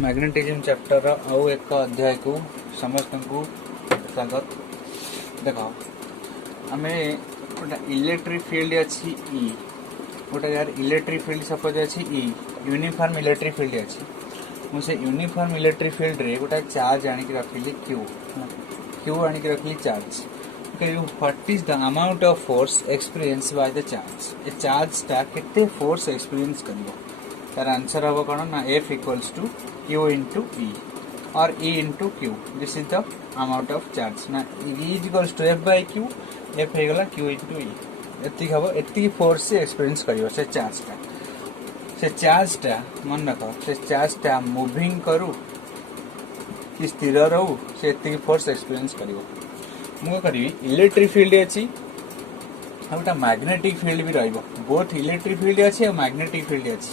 Magnetism chapter आउ एक अध्याय को समस्त को स्वागत। देख आम गोटे इलेक्ट्रिक फील्ड अच्छी ई गोटे यार इलेक्ट्रिक फील्ड सपोज अच्छी ई यूनिफॉर्म इलेक्ट्रिक फील्ड अच्छी मुझे यूनिफॉर्म इलेक्ट्रिक फील्ड रे गोटे चार्ज आनिक रखिली क्यू आनिक रखिली charge. What is the amount of force experience by the charge. ए चार्ज टा केते फोर्स एक्सपीरियंस करिवो तार आंसर हम कौन ना F equals to Q into E और E into Q। This is the amount of charge ना E is equals to F by Q। F हो गला Q इंटू E एति हम एति फोर्स से एक्सपीरियंस करिवो से चार्ज टा मन रख से चार्ज टा मूविंग करू कि स्थिर रहू से एति फोर्स एक्सपीरियंस करिवो। मु करी इलेक्ट्रिक फील्ड अछि गोटे मैग्नेटिक फील्ड भी रहिबो। बोथ इलेक्ट्रिक फील्ड अछि और मैग्नेटिक फील्ड अछि।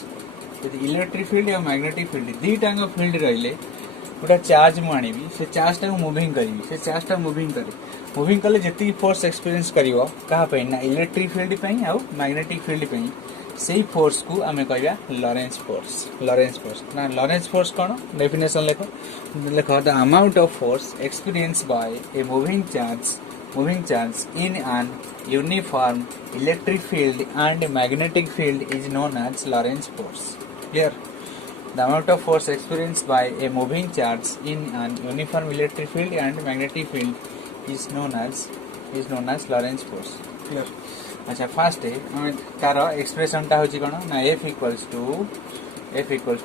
इलेक्ट्रिक फील्ड और मैग्नेटिक फील्ड दीटांग फील्ड रहिले गोटे चार्ज मु आनी से चार्ज टा मूविंग करी से चार्ज टा मूविंग कले जति फोर्स एक्सपीरियंस करिवो कहा पे ना इलेक्ट्रिक फील्ड पे और मैग्नेटिक फील्ड पे सेही फोर्स को आमे कहया लॉरेंस फोर्स ना लॉरेंस फोर्स कोन डेफिनेशन लेखो the amount of force experience by a moving charge in an uniform electric field and magnetic field is known as Lorentz force. Here, the amount of force experienced by a moving charge in an uniform electric field and magnetic field is known as Lorentz force. Clear? अच्छा first तार expression टा होची कोन ना F equals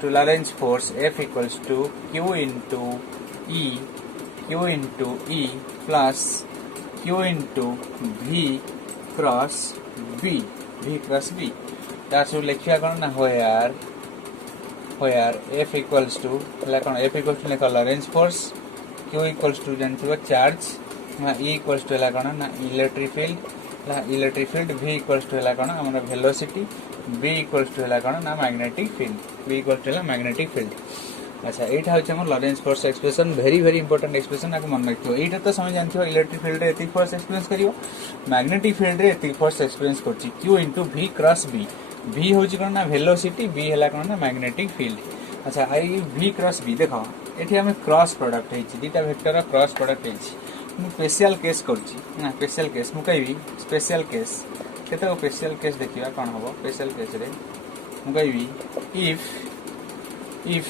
to Lorentz force F equals to Q into E plus Q into V cross B तार सब लिखिया कौन ना हो यार F equals to लिखा Lorentz force Q equals to जानथिबो चार्ज E equals to कौन ना electric field V equals to कौन हमर वेलोसिटी B equals to कौन ना मैग्नेटिक फील्ड। अच्छा एटा होचे हमर Lawrence force expression very important expression आपको मन रखियो। एटा तो समझ जानथियो इलेक्ट्रिक फील्ड रे एति फोर्स एक्सपीरियंस करियो मैग्नेटिक फील्ड रे एति फोर्स एक्सपीरियंस करछि Q into V cross B। V होची कोन ना वेलोसिटी B हला कोन ना मैग्नेटिक फील्ड। अच्छा आई V cross B देखो एठी हमें क्रॉस प्रोडक्ट हेछि दीटा वेक्टर क्रॉस प्रोडक्ट हेछि मु स्पेशल केस करछि ना स्पेशल केस मु कहबी स्पेशल केस केतो स्पेशल केस देखिबा कोन हबो स्पेशल केस रे मु कहबी if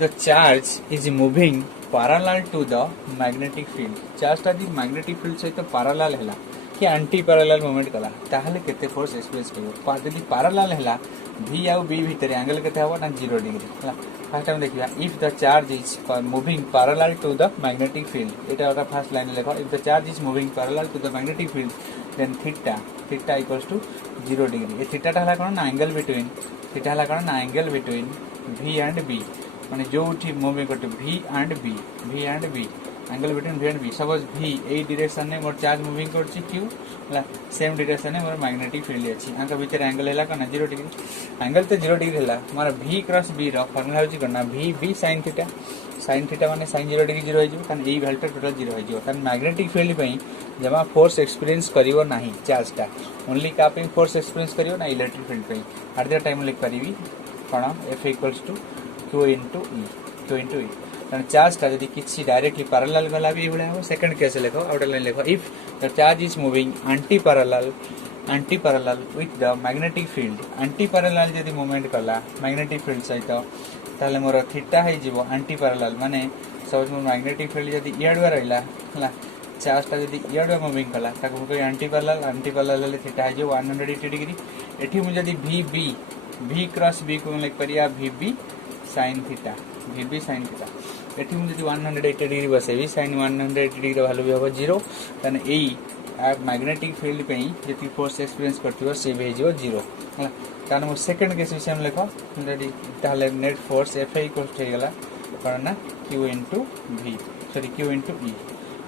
the charge is moving parallel to the magnetic field charge ता दी magnetic field सहित parallel हैला कि एंटी पैरेलल मूवमेंट कला ताहले केते फोर्स एक्सप्रेस करियो यदि पैरेलल हैला V और B भीतर एंगल केते हबो ना 0 डिग्री हैला। फर्स्ट टाइम देखिया if the charge is moving parallel to the magnetic field एटा वाला फर्स्ट लाइन लिखो if the charge is moving parallel to the magnetic field then theta equals to 0 degree. A theta ता हला कोन ना angle between V and B माने जो moving करते V and B angle between V and B suppose V A direction ने मोर charge moving करछि Q ला same direction ने मोर मैग्नेटिक फील्ड अछि आंका भीतर एंगल हैला कना 0 डिग्री एंगल तो 0 डिग्री हैला मोर V क्रॉस B रो फार्मूला होछि कना V sin थीटा माने sin 0 डिग्री 0 हो जिवो कन ए वैल्यू टोटल 0 हो जिवो कन मैग्नेटिक फील्ड पई जमा फोर्स एक्सपीरियंस करिवो नाही चार्ज टा ओनली का पे फोर्स एक्सपीरियंस करिवो ना इलेक्ट्रिक फील्ड पई एट द टाइम लिख परिबी कोन F equals to Q into E कारण चार्ज टा यदि किसी डायरेक्टली पैरेलल गला भी एभले हो सेकंड केस लेखो आउट लाइन लेखो if the charge is moving anti parallel with the magnetic field anti parallel यदि मूवमेंट कला मैग्नेटिक फील्ड सहित ताले मोर थीटा हे जिवो एंटी पैरेलल माने सपोज मोर मैग्नेटिक फील्ड यदि इयाडवा रहला हला चार्ज टा यदि इयाडवा मूविंग कला ताको कोई एंटी पैरेलल थीटा हे जिवो 180 डिग्री एठी मु यदि V क्रॉस B को लिख परिया VB sin थीटा एठी मु जदि 180 डिग्री बसेबी sin 180 डिग्री रो वैल्यू भी होबो 0 तने एई मैग्नेटिक फील्ड पे जति फोर्स एक्सपीरियंस करथिबो से भी जिवो 0 हला ताने मु सेकंड केस विषय में लिखो रेडी ताले net force F equal to हेगला कोन ना Q into E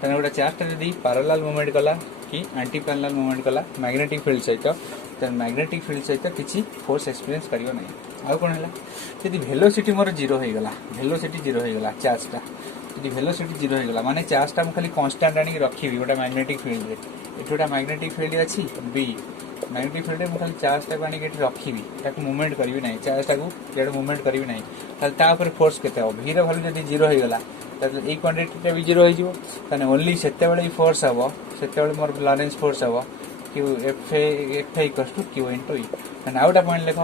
तने ओडा चार्ज ता जदि पैरेलल मूवमेंट कला कि एंटी पैरेलल मूवमेंट कला मैग्नेटिक फील्ड सहित तन मैग्नेटिक फील्ड सहित किछि फोर्स एक्सपीरियंस करियो नै आ कोन हला यदि वेलोसिटी मोर 0 हो गला चार्ज टा यदि वेलोसिटी 0 हो गला माने चार्ज टा हम खाली कांस्टेंट आनी रखिबी ओटा मैग्नेटिक फील्ड रे एठोटा मैग्नेटिक फील्ड अछि B मैग्नेटिक फील्ड में खाली चार्ज टाक आनी रखी मूवमेंट करी ना चार्ज टाक मूवमेंट करी ना तापर फोर्स के भी भैल्यू जब जीरो हो गला ये क्वांटिटी भी जीरो हो ओनली से फोर्स हम से मोर लॉरेंस फोर्स हम Q F equals to Q into E आउटा पॉइंट लिख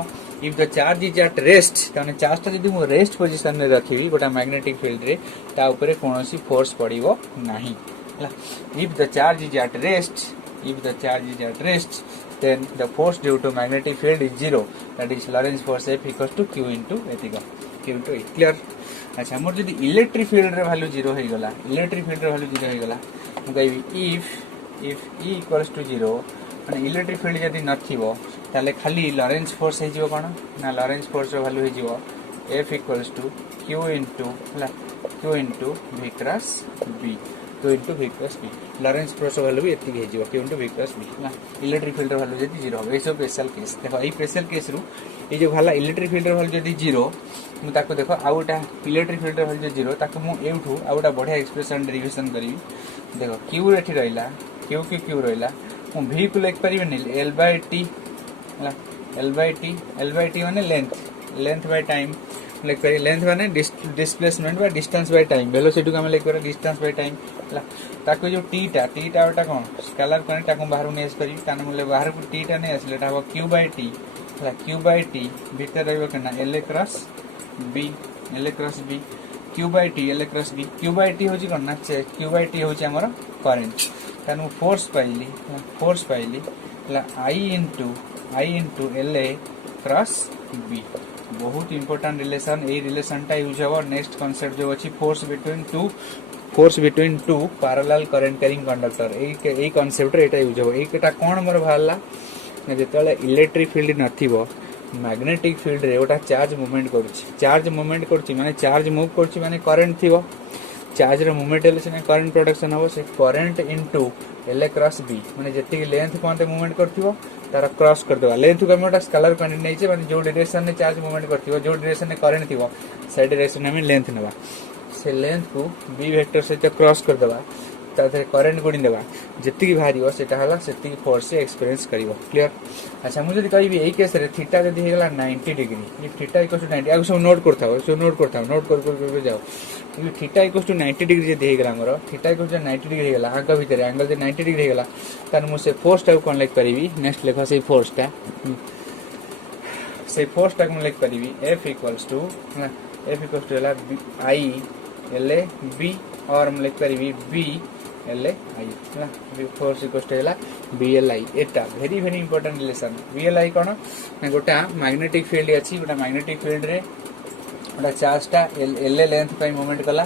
if the charge is at rest ताने चार्ज टा जदि मु रेस्ट पोजीशन में रखिबी गोटा मैग्नेटिक फील्ड रे ता ऊपर कोनोसी फोर्स पड़िबो नाही हला if the charge is at rest then the force due to magnetic field is zero that is Lorentz force F equals to q into एतिका q into E clear अच्छा मोर जदि electric field रे value zero हो गला electric field रे value zero हो गला मु कहबी if E equals to zero माने इलेक्ट्रिक फील्ड जदि नथिबो ताले खाली लॉरेंस फोर्स हे जीवो कोन ना लॉरेंस फोर्स रो वैल्यू हे जीवो F equals to q into v cross b q into v cross b Lorentz force रो वैल्यू भी एति हे जीवो q into v cross b ना इलेक्ट्रिक फील्ड रो वैल्यू जदि जीरो हो ए सब स्पेशल केस देखो ई स्पेशल केस रु ये जो भाला इलेक्ट्रिक फील्ड रो वैल्यू जदि जीरो मु ताको देखो आउटा इलेक्ट्रिक फील्ड रो वैल्यू जीरो ताको मु एउठू आउटा बढ़िया एक्सप्रेशन डेरिवेशन करिवि देखो q एठी रहिला q रहिला मु v को लिख परिबे L by t माने लेंथ बाय टाइम लिख करी लेंथ माने displacement by distance by time velocity को हम लिख करी डिस्टेंस बाय टाइम हला ताको जो t टा ओटा कोन स्केलर कोन ताको बाहर नेस करी ताने मुले बाहर को t टा ने असले ता हो q by t हला q by t भीतर रहबो केना L cross b q by t L cross b q by t होची कोन ना q by t होची हमर करंट तानु फोर्स पाइली ला I into LA cross B बहुत इंपोर्टेंट रिलेशन ए रिलेशन टा यूज हो नेक्स्ट कांसेप्ट जो अछि force between two parallel current carrying conductor ए कांसेप्ट रे एटा यूज हो एटा कोन मोर भाला जेतले इलेक्ट्रिक फील्ड नथिबो मैग्नेटिक फील्ड रे ओटा चार्ज मूवमेंट करछि माने चार्ज मूव करछि माने करंट थिबो चार्ज रे मूवमेंट हेले से करंट प्रोडक्शन हो से current into L cross B माने जति लेंथ कोनते मूवमेंट करथिबो तार क्रॉस कर देबा लेंथ को हमटा स्केलर क्वांटिटी नै छै माने जो डायरेक्शन में चार्ज मूवमेंट करथिबो जो डायरेक्शन में करंट थिबो से डायरेक्शन में लेंथ नेबा से लेंथ को B वेक्टर से क्रॉस कर देबा ताथे करंट गुडी देबा जति भारियो सेटा हला सेति फोर्स से एक्सपीरियंस करिवो क्लियर अच्छा मु जदि कहबी एई केस रे थीटा जदि हेला 90 डिग्री ये थीटा इक्वल टू 90 आगु सब नोट कर जाओ ये थीटा इक्वल टू 90 डिग्री जदि हेगला हमर थीटा इक्वल टू 90 डिग्री हेगला आगा भीतर एंगल जे 90 डिग्री हेगला तन मु से फोर्स टा कोन लाइक करिवि नेक्स्ट लेखा से फोर्स टा को लाइक करिवि F इक्वल्स टू हेला I L A B और हम लाइक करिवि B L A I ना फोर्स इक्वल्स टू हेला B L I एटा very important relation B L I कोन ना गोटा मैग्नेटिक फील्ड अछि गोटा मैग्नेटिक फील्ड रे गोटा चार्ज टा L लेंथ पे मूवमेंट कला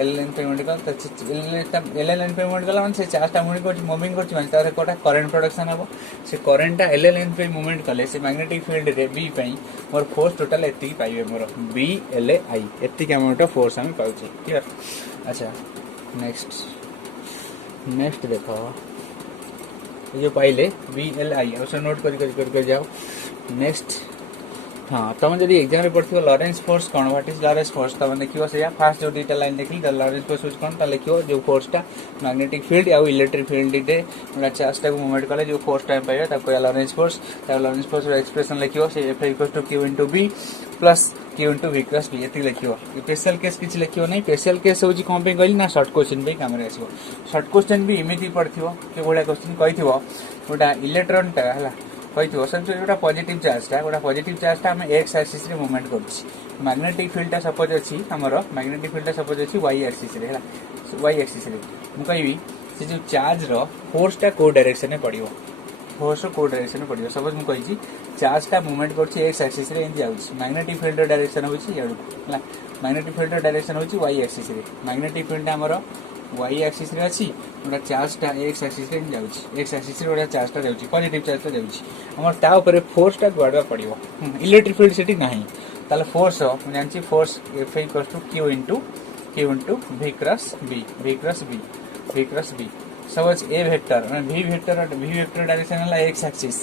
L लेंथ पे मूवमेंट कला L लेंथ पे मूवमेंट कला माने से चार्ज टा मूविंग करछि माने तारे कोटा करंट प्रोडक्शन हबो से करंट टा L लेंथ पे मूवमेंट कले से मैग्नेटिक फील्ड रे B पे मोर फोर्स टोटल एति पाइबे मोर B L I एति के अमाउंट ऑफ फोर्स हम पाउछि क्लियर अच्छा नेक्स्ट देखो ये जो पाइले B L I उसे नोट कर जाओ नेक्स्ट हाँ तुम जब एग्जाम में पढ़ो लॉरेंस फोर्स कौन व्हाट इज लॉरेंस फोर्स तुम देखो से फास्ट जो दुईटा लाइन देखली लॉरेंस फोर्स कौन ता लिखो जो फोर्स टा मैग्नेटिक फील्ड या इलेक्ट्रिक फील्ड दे हमरा चार्ज टा को मूवमेंट कले जो फोर्स टाइम पाइबा ता लॉरेंस फोर्स रो एक्सप्रेशन लिखियो से F equal to Q into B plus Q into V cross B एति लिखियो स्पेशल केस किछ लिखियो नै स्पेशल केस होजी कोन पे कहली ना शॉर्ट क्वेश्चन पे काम रे आसीबो शॉर्ट क्वेश्चन भी इमेज पड़थिबो के बोला क्वेश्चन कहिथिबो गोटा इलेक्ट्रॉन टा हला कहिथिबो सब जोटा पॉजिटिव चार्ज टा हम x एक्सिस रे मूवमेंट करछि मैग्नेटिक फील्ड टा सपोज अछि हमरो मैग्नेटिक फील्ड टा सपोज अछि y एक्सिस रे हला y एक्सिस रे मु कहबी से जो चार्ज रो फोर्स टा को डायरेक्शन में पड़िबो सपोज मु कहिछि चार्ज टा मूवमेंट करछि x एक्सिस रे एंड जाउछि मैग्नेटिक फील्ड रो डायरेक्शन होछि याडू हला मैग्नेटिक फील्ड रो डायरेक्शन होछि y एक्सिस रे मैग्नेटिक फील्ड हमरो y एक्सिस रे अछि ओटा चार्ज टा x एक्सिस रे जाउछि x एक्सिस रे ओटा चार्ज टा जाउछि पॉजिटिव चार्ज टा जाउछि हमर ता ऊपर फोर्स टा गडवा पड़िबो इलेक्ट्रिक फील्ड सेठी नाही ताले फोर्स मु जानछि force F equals to Q into V cross B suppose A vector माने V वेक्टर डायरेक्शन हला x axis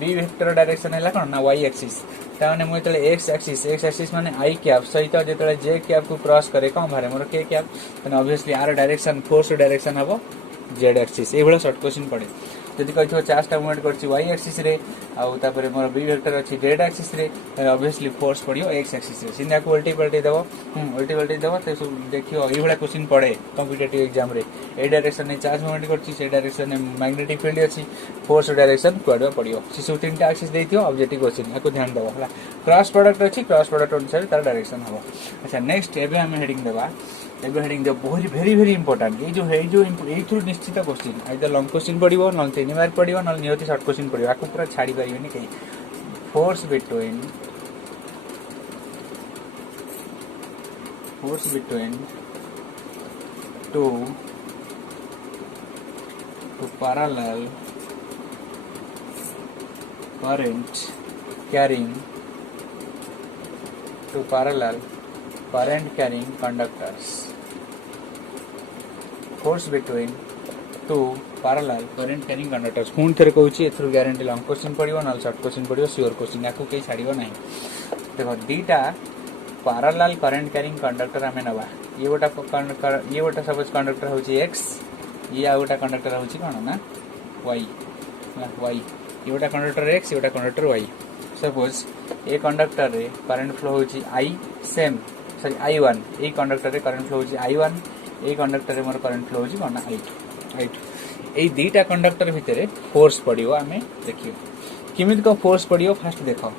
B vector direction हला कोन ना y एक्सिस ताने मु तले x एक्सिस माने I कैप सहित जेतले j कैप को क्रॉस करे कोन भारे मोर k कैप तने ऑब्वियसली आर डायरेक्शन फोर्स डायरेक्शन हबो z एक्सिस ए बडा शॉर्ट क्वेश्चन पड़े जदि कहिथो चार्जटा मूवमेंट करछि y एक्सिस रे आउ तापर मोर b वेक्टर अछि z एक्सिस रे ऑब्वियसली फोर्स पड़ियो x एक्सिस रे सिना को उल्टी पलटी देबो ते सब देखियो ई बडा क्वेश्चन पड़े कॉम्पिटिटिव एग्जाम रे ए डायरेक्शन ने चार्ज मूवमेंट करछि से डायरेक्शन में मैग्नेटिक फील्ड अछि फोर्स डायरेक्शन क्वाडवा पड़ियो से सब तीनटा एक्सिस देथियो ऑब्जेक्टिव क्वेश्चन एको ध्यान देबो हला क्रॉस प्रोडक्ट अछि क्रॉस प्रोडक्ट अनुसार तार डायरेक्शन हबो। अच्छा नेक्स्ट एबे हम हेडिंग देबा एबे heading they very very important ए जो थ्रू निश्चित क्वेश्चन आइदर लॉन्ग क्वेश्चन पड़िबो न 3 मार्क पड़िबो न नियति शॉर्ट क्वेश्चन पड़िबो आको पूरा छाड़ी पाइबेनी कहीं force between two parallel current carrying conductors. Force between two parallel current carrying conductors. पुन थरे कहूची एथरु गारंटी लॉन्ग क्वेश्चन पड़िबो न शॉर्ट क्वेश्चन पड़िबो श्योर क्वेश्चन याको के छाड़िबो नाही। देखो दीटा parallel current carrying conductor आमे नबा ये गोटा सपोज कंडक्टर होची x ये आ गोटा कंडक्टर होची कोन ना y ये गोटा कंडक्टर x ये गोटा कंडक्टर y। सपोज ए कंडक्टर रे करंट फ्लो होची I same sorry I1 A conductor रे करंट फ्लो होची I1 ए कंडक्टर रे मोर करंट फ्लो होची कोन I2 ए दीटा कंडक्टर भितरे फोर्स पड़ियो आमे देखियो किमित को फोर्स पड़ियो फास्ट देखो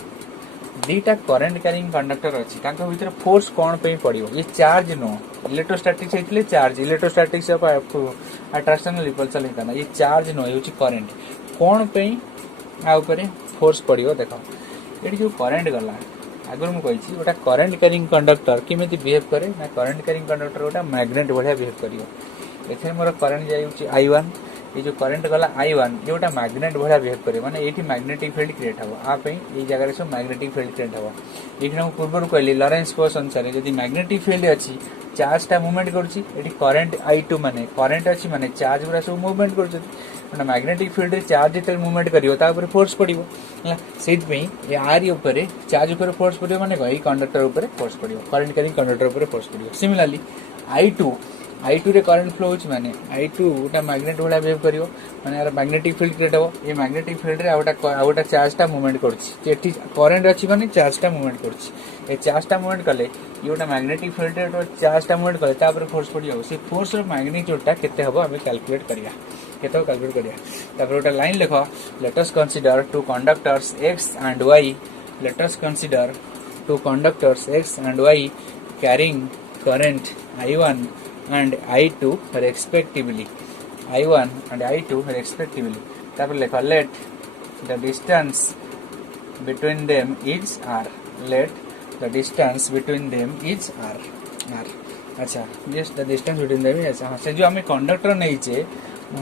दीटा करंट कैरिंग कंडक्टर अछि तांका भीतर फोर्स कोन पे पड़ियो ये चार्ज नो इलेक्ट्रोस्टैटिक्स हेतले charge electrostatics of attraction repulsion हेता ना ये चार्ज नो होची करंट कोन पे आ ऊपर फोर्स पड़ियो देखो एडी जो करंट गला आगर मु कहिछि ओटा करंट कैरिंग कंडक्टर किमिति बिहेव करे ना करंट कैरिंग कंडक्टर ओटा मैग्नेट बढ़िया बिहेव करियो एथे मोर करंट जायुछि I1 ये जो करंट गला I1 ये गोटा मैग्नेट बढ़िया बिहेव करे माने एठी मैग्नेटिक फील्ड क्रिएट हबो आ पे ए जगह रे सब मैग्नेटिक फील्ड क्रिएट हबो एठी हम पूर्व कहली लॉरेंस फोर्स अनुसार यदि मैग्नेटिक फील्ड अछि चार्ज ता मूवमेंट करछि एठी करंट I2 माने करंट अछि माने चार्ज पूरा सब मूवमेंट करछि माने मैग्नेटिक फील्ड रे चार्ज जेते मूवमेंट करियो ता ऊपर फोर्स पड़िबो हला सेत पे ए आर ऊपर चार्ज ऊपर फोर्स पड़ियो माने गई कंडक्टर ऊपर फोर्स पड़ियो करंट कैरिंग कंडक्टर ऊपर फोर्स पड़ियो सिमिलरली I2 रे करंट फ्लो होच माने I2 उटा मैग्नेट वाला बिहेव करियो माने यार मैग्नेटिक फील्ड क्रिएट हो ये मैग्नेटिक फील्ड रे आउटा चार्ज टा मूवमेंट करछि एठी करंट अछि माने चार्ज टा मूवमेंट करछि ए चार्ज टा मूवमेंट कले ये उटा मैग्नेटिक फील्ड रे चार्ज टा मूवमेंट कले तापर फोर्स पड़ियो से फोर्स रो मैग्नीट्यूड टा केते हबो हमें कैलकुलेट करिया तापर उटा लाइन लिखो let us consider two conductors x and y let us consider two conductors x and y carrying current I1 and I2 respectively I1 and I2 respectively तापर लिखो let the distance between them is r let the distance between them is r अच्छा just the distance between them is हां से जो हमें conductor नहीं छे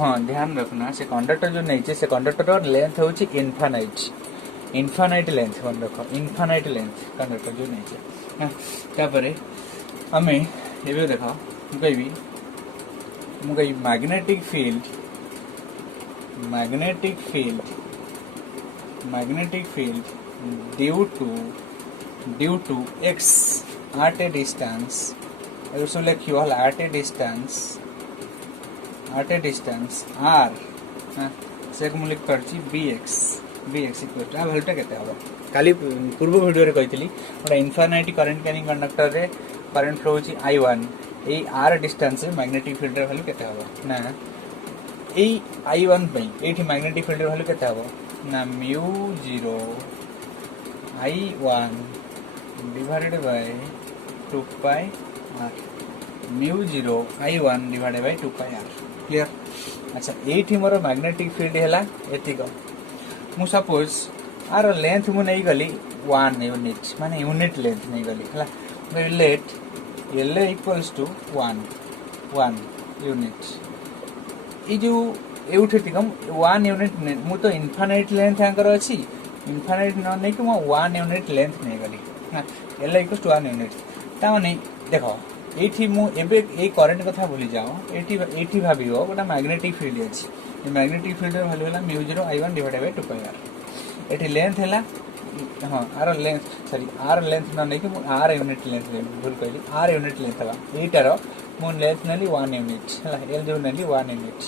हां ध्यान रखना से कंडक्टर जो नहीं छे से कंडक्टर और लेंथ होची इनफाइनाइट लेंथ मन रखो इनफाइनाइट लेंथ कंडक्टर जो नहीं छे तापर हमें ये भी देखो मुझे magnetic field due to x at a distance अगर सो लिखियो हला at a distance r से को लिख करछि bx इक्वल टू वैल्यूटा केते हबो खाली पूर्व वीडियो रे कहितली ओटा इनफाइनाइट करंट कैरिंग कंडक्टर रे करंट फ्लो होची I1 ए r डिस्टेंस रे मैग्नेटिक फील्ड रे वैल्यू केते हबो ना ए I1 पे एठी मैग्नेटिक फील्ड रे वैल्यू केते हबो ना μ0 I1 divided by 2 pi r μ0 I1 divided by 2 pi r clear. अच्छा एठी मोर मैग्नेटिक फील्ड हैला एतिक मु सपोज आर लेंथ मु नै गली 1 यूनिट माने यूनिट लेंथ नै गली हला मे late L equals to 1 unit ये जो एउठे तिकम 1 यूनिट मु तो इनफाइनाइट लेंथ आंकर अछि इनफाइनाइट न नै कि मु 1 यूनिट लेंथ नै गली ना L equals to 1 यूनिट ता माने देखो एठी मु एबे ए करंट कथा भूली जाओ एठी भाबियो गोटा मैग्नेटिक फील्ड अछि ए मैग्नेटिक फील्ड रे वैल्यू हला μ0 I1 divided by 2 pi r एठी लेंथ हला हां आर लेंथ न नै कि आर यूनिट लेंथ भूल कहली आर यूनिट लेंथ हवा एटार मु लेंथ नली 1 यूनिट हला एल जो नली 1 यूनिट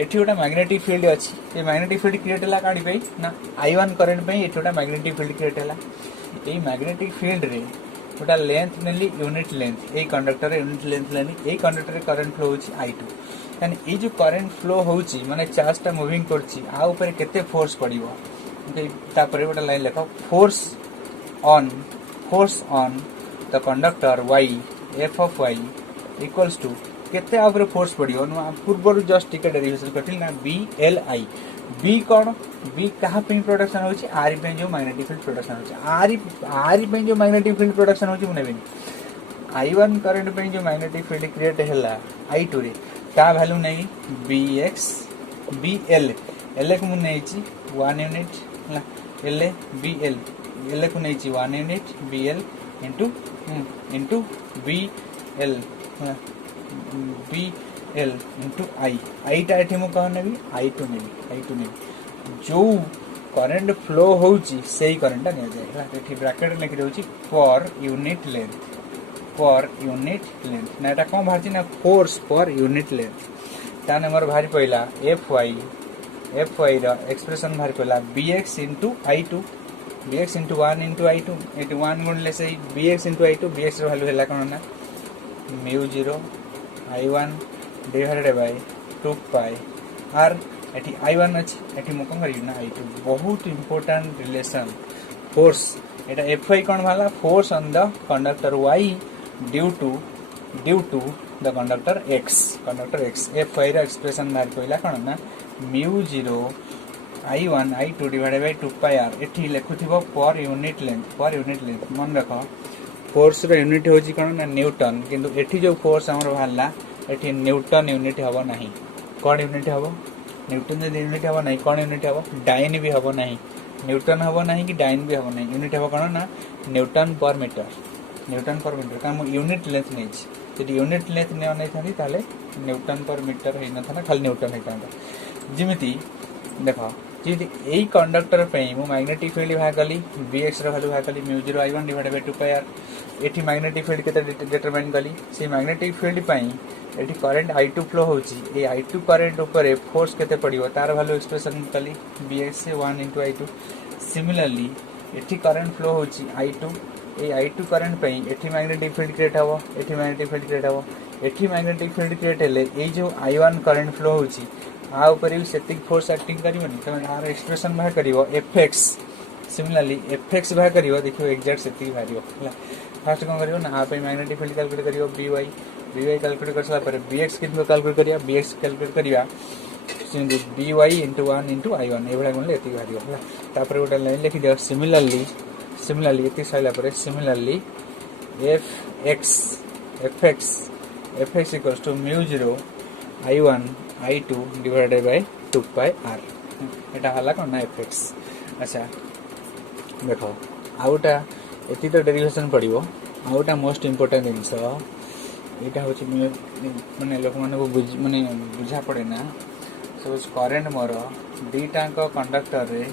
एठी गोटा मैग्नेटिक फील्ड अच्छी ये मैग्नेटिक फील्ड क्रिएट है काढ़ी पे ना I1 करंट पे एठी गोटा मैग्नेटिक फील्ड क्रिएट है ये मैग्नेटिक फील्ड रे गोटा लेंथ नेली यूनिट लेंथ ए कंडक्टर यूनिट लेंथ लेनी ए कंडक्टर रे करंट फ्लो होची I2 यानी ये जो करंट फ्लो होची माने चार्ज टा मूविंग करची आ ऊपर केते फोर्स पड़िबो तापर गोटा लाइन लिखो force on the conductor y f of y equals to केते आपर फोर्स पड़ियो पूर्व जस्ट टिके डेरिवेशन करथिल ना BLI बी कौन बी कहा पे प्रोडक्शन होची आर पे जो मैग्नेटिक फील्ड प्रोडक्शन होची आर पे जो मैग्नेटिक फील्ड प्रोडक्शन होची मुने बिन I1 करंट पे जो मैग्नेटिक फील्ड क्रिएट हैला I2 रे ता वैल्यू नहीं BX BL L को मुने छि 1 यूनिट ला L BL L को नहीं छि 1 unit BL into BL BL into I टा एठी मु कहने भी I2 नेबी जो करंट फ्लो होउची सेही करंट ने जाय एठी ब्रैकेट लिख देउची पर यूनिट लेंथ ना एटा कोन भारची ना फोर्स पर यूनिट लेंथ ता नंबर भारी पहिला FY रा एक्सप्रेशन भारी पहिला BX into I2 BX into 1 into I2 एटी 1 गुणले से BX इनटू I2 BX रो वैल्यू हैला कोन ना μ0 I1 divided by 2 pi r एटी I1 अछि एटी मु कोन करियो ना I2 बहुत इंपोर्टेंट रिलेशन फोर्स एटा FY कोन भाला force on the conductor Y due to the conductor X FY रा एक्सप्रेशन मार कोइला कोन ना μ0 I1 I2 divided by 2 pi r एठी लेखुथिबो पर यूनिट लेंथ मन रखो फोर्स रो यूनिट होची कोन ना न्यूटन किंतु एठी जो फोर्स हमर भाला एठी न्यूटन यूनिट हबो नाही कोन यूनिट हबो न्यूटन जे यूनिट हबो नाही कोन यूनिट हबो डाइन भी हबो नाही न्यूटन हबो नाही कि डाइन भी हबो नाही यूनिट हबो कोन ना न्यूटन पर मीटर का यूनिट लेंथ नै छी यदि यूनिट लेंथ नै नै थानी ताले न्यूटन पर मीटर हे न थाना खाली न्यूटन हे तांदा जिमिति देखो जी एई कंडक्टर पे मु मैग्नेटिक फील्ड भा गली BX रो वैल्यू भा गली μ0 I1 divided by 2 pi r एठी मैग्नेटिक फील्ड केते डिटरमाइन गली से मैग्नेटिक फील्ड पई एठी करंट I2 फ्लो होची ए I2 करंट ऊपर फोर्स केते पड़ियो तार वैल्यू एक्सप्रेशन गली BX से 1 I2 सिमिलरली एठी करंट फ्लो होची I2 ए I2 करंट पई एठी मैग्नेटिक फील्ड क्रिएट हबो एठी मैग्नेटिक फील्ड क्रिएट हेले ए जो I1 करंट फ्लो होची आ ऊपर भी सेटिक फोर्स एक्टिंग करिवनी तमे आर एक्सप्रेशन बाहर करिवो Fx सिमिलरली Fx बाहर करिवो देखियो एग्जैक्ट सेटिक भारियो फर्स्ट कोन करिवो ना आ पे मैग्नेटिक फील्ड कैलकुलेट करिवो By कैलकुलेट करसला पर Bx कितो कैलकुलेट करिया Bx कैलकुलेट करिया सिंदु By * 1 * I1 एबडा कोन लेति भारियो तापर गोटा लाइन लिखि दियो सिमिलरली एति साइला पर similarly Fx equals to μ0 I1 I2 divided by 2 pi r एटा हला कोन ना Fx अच्छा देखो आउटा एति तो डेरिवेशन पड़िबो आउटा मोस्ट इंपोर्टेंट जिंस एटा होची माने लोक माने को माने बुझा पड़े ना सपोज करंट मोर दीटा को कंडक्टर रे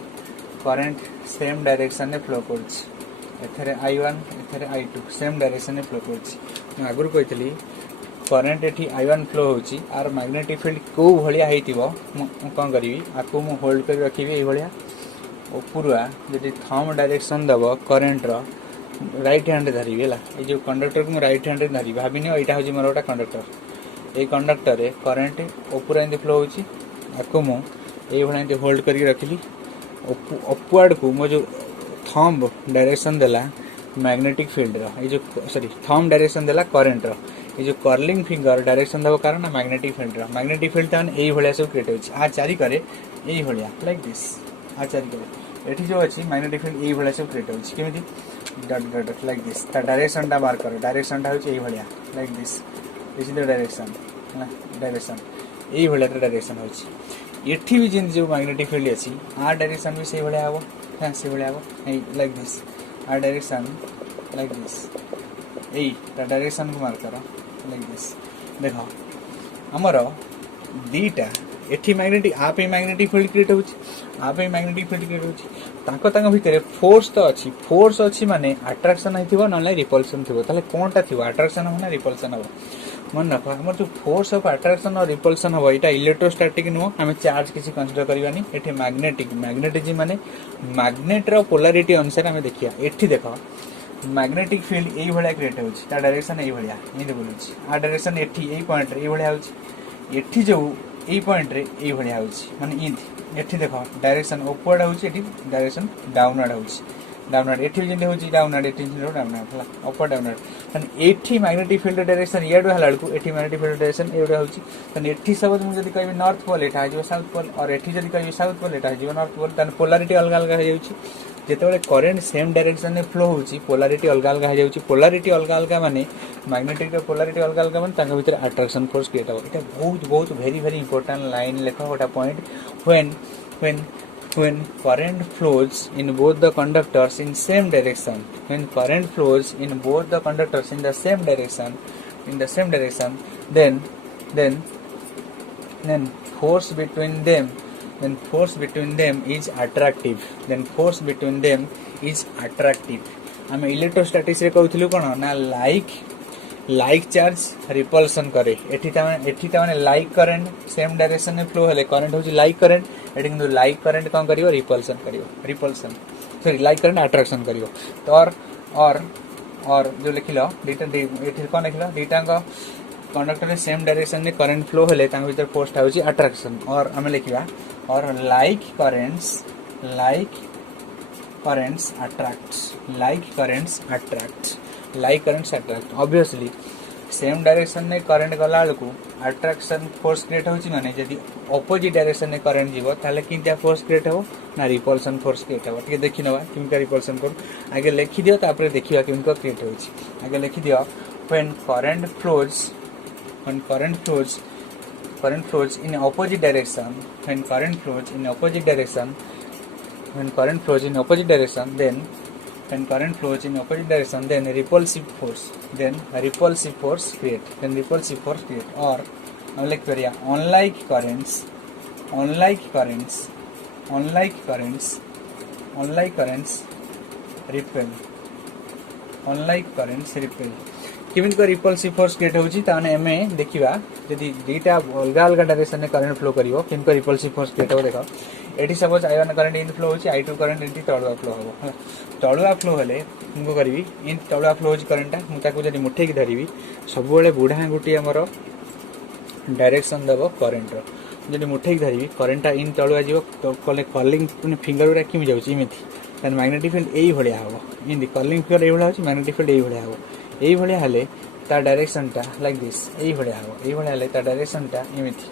करंट सेम डायरेक्शन में फ्लो करछ एथरे I1 एथरे I2 सेम डायरेक्शन में फ्लो करछ मैं आगुर कहितली करंट एठी I1 फ्लो होची आर मैग्नेटिक फील्ड को भलिया हेतिबो कोन करिवि आकु मु होल्ड कर रखिबि ए भलिया ओपुरा जदि थंब डायरेक्शन दबो करंट रो राइट हैंड धरिबि हला ए जो कंडक्टर को राइट हैंड धरि भाबिनी एटा होची मोर ओटा कंडक्टर ए कंडक्टर रे करंट ओपुरा इंदि फ्लो होची आकु मु ए भलिया इंदि होल्ड करि रखिली अपवर्ड को मो जो थंब डायरेक्शन देला मैग्नेटिक फील्ड रो ए जो सॉरी थंब डायरेक्शन देला करंट रो ये जो कर्लिंग फिंगर डायरेक्शन दबो कारण मैग्नेटिक फील्ड तान एई भलिया सब क्रिएट होची आ चारि करे एई भलिया लाइक दिस आ चारि करे एठी जो अछि मैग्नेटिक फील्ड एई भलिया सब क्रिएट होची केमिति डट लाइक दिस ता डायरेक्शन ता मार्क करो डायरेक्शन ता होची एई भलिया like this is the direction एई भलिया ता डायरेक्शन होची एठी भी जिन जो मैग्नेटिक फील्ड अछि आ डायरेक्शन भी सेई भलिया हबो हां सेई भलिया हबो लाइक दिस आ डायरेक्शन लाइक दिस एई ता डायरेक्शन को मार्क करो लाइक दिस देखो हमर दीटा एठी मैग्नेटिक आपे मैग्नेटिक फील्ड क्रिएट होची ताको ताको भितरे फोर्स तो अछि माने अट्रैक्शन हिथिबो न रिपल्शन थिबो ताले कोनटा थिबो अट्रैक्शन हो ना रिपल्शन हो मन रख आम जो फोर्स ऑफ अट्रैक्शन और रिपल्सन हम यहाँ इलेक्ट्रोस्टैटिक नुह आम चार्ज किसी कंसीडर करवानी ये मैग्नेटिक मैग्नेटिज्म माने मैग्नेट रो पोलैरिटी अनुसार आम देखिए एठी देख मैग्नेटिक फील्ड यही भाया क्रिएट होता डायरेक्शन यही भाया ये बोलूँ आ डायरेक्शन एठी यही पॉइंट रे भाया होठी जो यही पॉइंट रे यही भाया माने एठी देख डायरेक्शन अपवर्ड होची डायरेक्शन डाउनवर्ड होची डाउनवर्ड एठी जेंते होची डाउनवर्ड एठी डाउनवर्ड हला अपवर्ड डाउनवर्ड तने एठी मैग्नेटिक फील्ड डायरेक्शन याडू हला बेलकू एठी मैग्नेटिक फील्ड डायरेक्शन एडा होची तने एठी सपोज मु जदी कहबी नॉर्थ पोल एटा आजो साउथ पोल और एठी जदी कहबी साउथ पोल एटा आजो नॉर्थ पोल तने पोलैरिटी अलग अलग हो जाउची जेतेबेले करंट सेम डायरेक्शन में फ्लो होची पोलैरिटी अलग अलग हो जाउची पोलैरिटी अलग अलग माने मैग्नेटिक रो पोलैरिटी अलग अलग माने ताका भीतर अट्रैक्शन फोर्स क्रिएट हो एटा बहुत बहुत वेरी वेरी इंपोर्टेंट लाइन लेखा गोटा point when current flows in both the conductors in same direction when current flows in both the conductors in the same direction then force between them is attractive आम electrostatics रे कहउथिलु कोन ना like charge repulsion करे एठी ताने like current same direction में flow हेले current होची like current एठी किंतु लाइक करंट कोन करिवो repulsion sorry like current attraction करिवो तो और जो लिखिलो डेटा एठी कोन लिखिलो डेटांग कंडक्टर में सेम डायरेक्शन में करंट फ्लो हेले तांग भीतर फोर्स होची अट्रैक्शन और हमें लिखिबा और like currents attract obviously same direction में करंट गला बेलू अट्रैक्शन फोर्स क्रिएट होची माने जदी ऑपोजिट डायरेक्शन में करंट जीवो ताले किंतिया फोर्स क्रिएट हो ना रिपल्सन फोर्स क्रिएट हो ठीक देखि नवा किनका रिपल्सन फोर्स आगे लिखि दियो तापर देखिबा किनका क्रिएट होची आगे लिखि दियो when current flows in opposite direction then repulsive force create or unlike repel केमिति को रिपल्सिव फोर्स क्रिएट होची ताने एमे देखिबा जदी दीटा अलग अलग डायरेक्शन में करंट फ्लो करिवो केमिति को रिपल्सिव फोर्स क्रिएट हो देखो eighty suppose I1 current in flow होची I2 करंट इनटी तळुआ फ्लो हो तळुआ फ्लो हेले मुको करबी इन तळुआ फ्लो होची करंटटा मु ताको जदी मुठे की धरिबी सब बेले बुढा गुटी हमर डायरेक्शन देबो करंट रो जदी मुठे की धरिबी करंटटा इन तळुआ जीवो तो कॉलिंग फिंगर रा किमि जाउची इमिति तन मैग्नेटिक फील्ड एई भलिया हो इन कॉलिंग फिंगर एई भलिया होची मैग्नेटिक फील्ड एई भलिया हो यही भाया हेले ता डायरेक्शन टा लाइक दिस यही भाया हो यही भाया हेले ता डायरेक्शन टा इमिति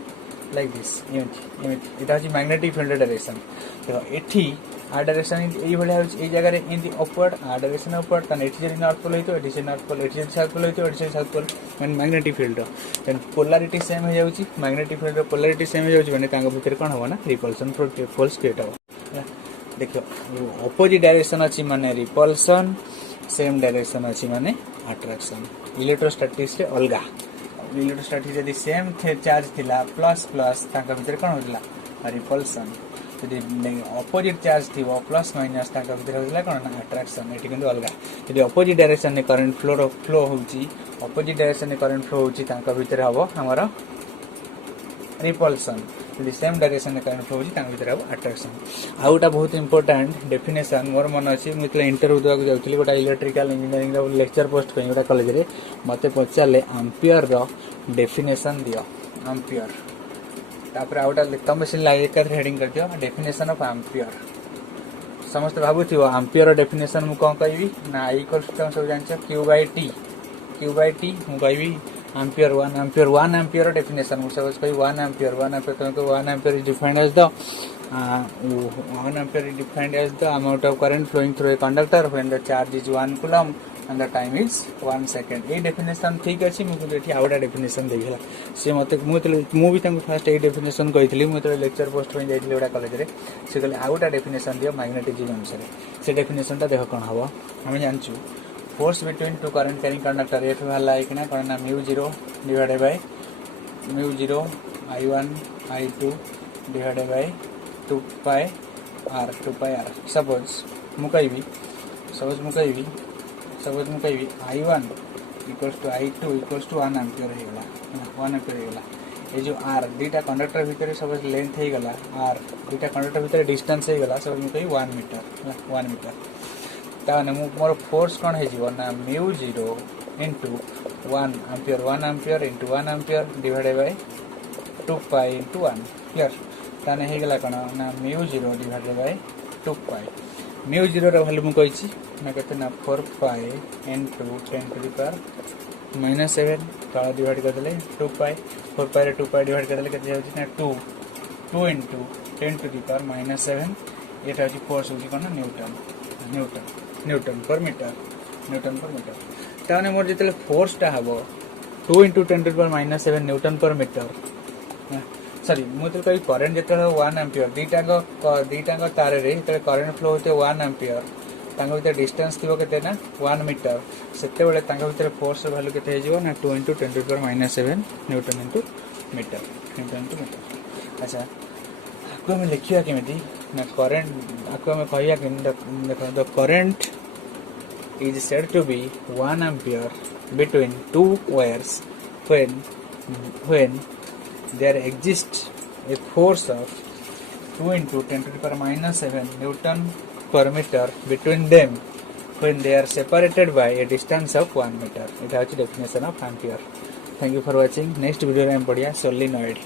लाइक दिस इमिति एटा होची मैग्नेटिक फील्ड डायरेक्शन तो एठी आ डायरेक्शन यही भाया होची ए जगह रे इन दी अपवर्ड आ डायरेक्शन अपवर्ड तन एठी जदी नॉर्थ पोल होइतो एठी से नॉर्थ पोल एठी जदी साउथ पोल होइतो एठी से साउथ पोल माने magnetic field then polarity same हो जाउची मैग्नेटिक फील्ड रो पोलैरिटी सेम हो जाउची माने तांगा भीतर कोन हो ना रिपल्सन फोर्स क्रिएट हो देखियो ऑपोजिट डायरेक्शन अछि माने रिपल्सन सेम डायरेक्शन अछि माने अट्रैक्शन इलेक्ट्रोस्टैटिक्स रे अलगा इलेक्ट्रोस्टैटिक्स यदि सेम चार्ज थिला प्लस प्लस ताका भीतर कोन होतला रिपल्सन यदि ऑपोजिट चार्ज थिबो प्लस माइनस ताका भीतर होतला कोन ना अट्रैक्शन एठी किंतु अलगा यदि ऑपोजिट डायरेक्शन में करंट फ्लो होउची ऑपोजिट डायरेक्शन में करंट फ्लो होउची ताका भीतर हबो हमर रिपल्सन यदि सेम डायरेक्शन में करंट फ्लो होची ताका भीतर हबो अट्रैक्शन आउटा बहुत इंपोर्टेंट डेफिनेशन मोर मन अछि मितले इंटरव्यू देवा को जाउतली गोटा इलेक्ट्रिकल इंजीनियरिंग रो लेक्चर पोस्ट पे गोटा कॉलेज रे मते पचाले एम्पियर रो डेफिनेशन दियो एम्पियर तापर आउटा तमे सिन लाइक का हेडिंग कर दियो डेफिनेशन ऑफ एम्पियर समस्त भाबुथियो एम्पियर रो डेफिनेशन मु कोन कहबी ना इक्वल्स टू सब जानछ q by t मु कहबी एम्पियर 1 एम्पियर डेफिनेशन मु सब कहि 1 एम्पियर तुमको 1 ampere is defined as the 1 ampere is defined as the amount of current flowing through a conductor when the charge is 1 coulomb and the time is 1 second. ये definition ठीक अछि मु एठी outta definition देहिला से मते मु भी तंग फर्स्ट ए definition कहितली मु तो लेक्चर पोस्ट में जाइतली ओडा कॉलेज रे से कहले आउटा definition दियो मैग्नेटिज्म अनुसार से definition ता देखो कोन हबो हम जानछु force between two current carrying conductor F वाला है कि ना करना mu0 divided by mu0 I1 I2 divided by 2 pi r suppose mu कहबी I1 equals to I2 equals to 1 ampere हो गला 1 एम्पियर हो गला ये जो R दुईटा कंडक्टर भितर सब लेंथ हो गला R दुईटा कंडक्टर भितर डिस्टेंस हो गला सब कही 1 मीटर 1 मीटर ताने मोर फोर्स कौन हो ना μ0 into 1 ampere into 1 ampere divided by 2 pi into 1 clear ताने हो गला कौन ना μ0 डिवाइडेड बाय 2 पाई μ0 रो वैल्यू मु कहिछि ना केते ना 4 pi into 10 to the power -7 तळ डिवाइड कर देले 2 पाई 4 पाई रे 2 पाई डिवाइड कर देले केते होछि ना 2 इंटू 10 टू द पावर -7 एटा होछि फोर्स होछि कोन न्यूटन पर मीटर ताने मोर जेतले फोर्स टा हबो 2 into 10 to the power -7 newton पर मीटर सॉरी मुझे कही करेन्ट जो 1 एम्पियर दीटा तार रे करेन्ट फ्लो होते 1 एम्पियर भीतर डिस्टेंस थी के 1 मीटर से भीतर फोर्स वैल्यू के ना 2 into 10 to the power -7 newton into metre अच्छा आपको हमें लिखा केमी ना करेन्ट आपको हमें कहिया देखो the current is said to be 1 ampere between two wires when there exists a force of 2 into 10 to the power -7 Newton per meter between them when they are separated by a distance of 1 meter. It is the definition of ampere. Thank you for watching. Next video I am पढ़िया solenoid.